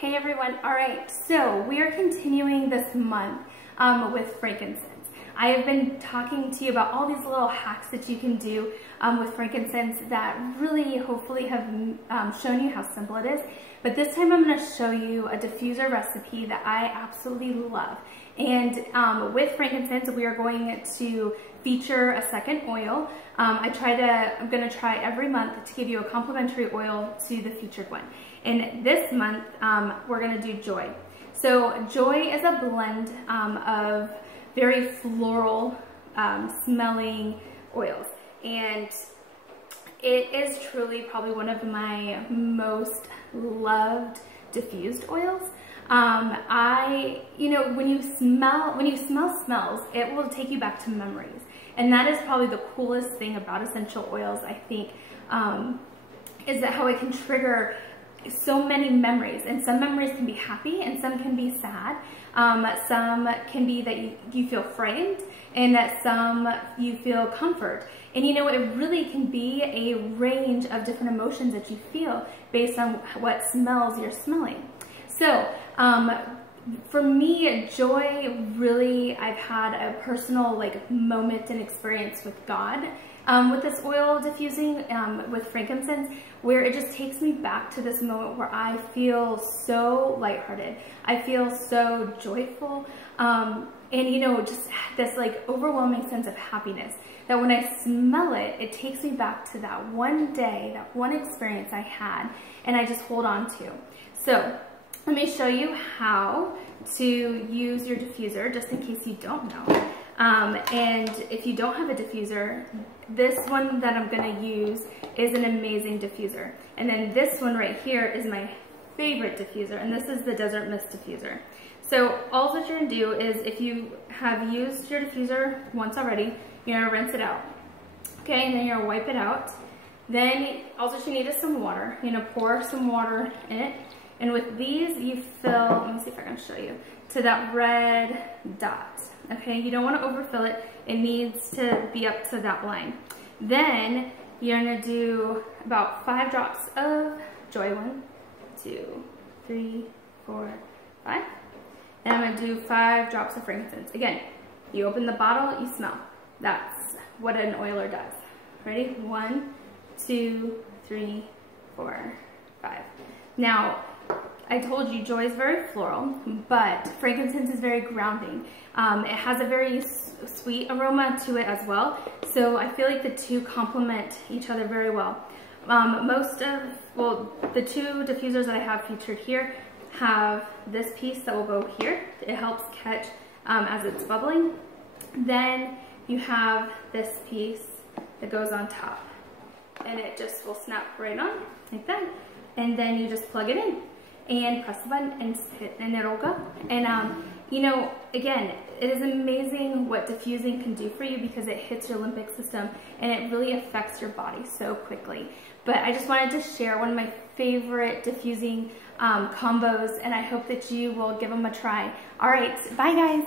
Hey everyone, alright, so we are continuing this month with frankincense. I have been talking to you about all these little hacks that you can do with frankincense that really hopefully have shown you how simple it is. But this time I'm going to show you a diffuser recipe that I absolutely love. And with frankincense we are going to feature a second oil. I'm going to try every month to give you a complimentary oil to the featured one. And this month, we're going to do Joy. So Joy is a blend of very floral smelling oils. And it is truly probably one of my most loved diffused oils. When you smell smells, it will take you back to memories. And that is probably the coolest thing about essential oils, I think, is that how it can trigger so many memories. And some memories can be happy and some can be sad. Some can be that you feel frightened, and that some you feel comfort. And it really can be a range of different emotions that you feel based on what smells you're smelling. So for me, Joy, really, I've had a personal moment and experience with God with this oil diffusing with frankincense, where it just takes me back to this moment where I feel so lighthearted. I feel so joyful, and just this overwhelming sense of happiness that when I smell it, it takes me back to that one day, that one experience I had, and I just hold on to. So let me show you how to use your diffuser, just in case you don't know. And if you don't have a diffuser, this one that I'm going to use is an amazing diffuser. And then this one right here is my favorite diffuser, and this is the Desert Mist diffuser. So all that you're going to do is, if you have used your diffuser once already, you're going to rinse it out. Okay, and then you're going to wipe it out. Then all that you need is some water. You're going to pour some water in it. And with these, you fill, let me see if I can show you, to that red dot. Okay, you don't want to overfill it. It needs to be up to that line. Then you're going to do about 5 drops of Joy. 1, 2, 3, 4, 5. And I'm going to do 5 drops of frankincense. Again, you open the bottle, you smell. That's what an oiler does. Ready? 1, 2, 3, 4, 5. Now, I told you Joy is very floral, but frankincense is very grounding. It has a very sweet aroma to it as well, so I feel like the two complement each other very well. The 2 diffusers that I have featured here have this piece that will go here. It helps catch as it's bubbling. Then you have this piece that goes on top, and it just will snap right on like that. And then you just plug it in and press the button and it'll go. And again, it is amazing what diffusing can do for you, because it hits your limbic system and it really affects your body so quickly. But I just wanted to share one of my favorite diffusing combos, and I hope that you will give them a try. All right, bye guys.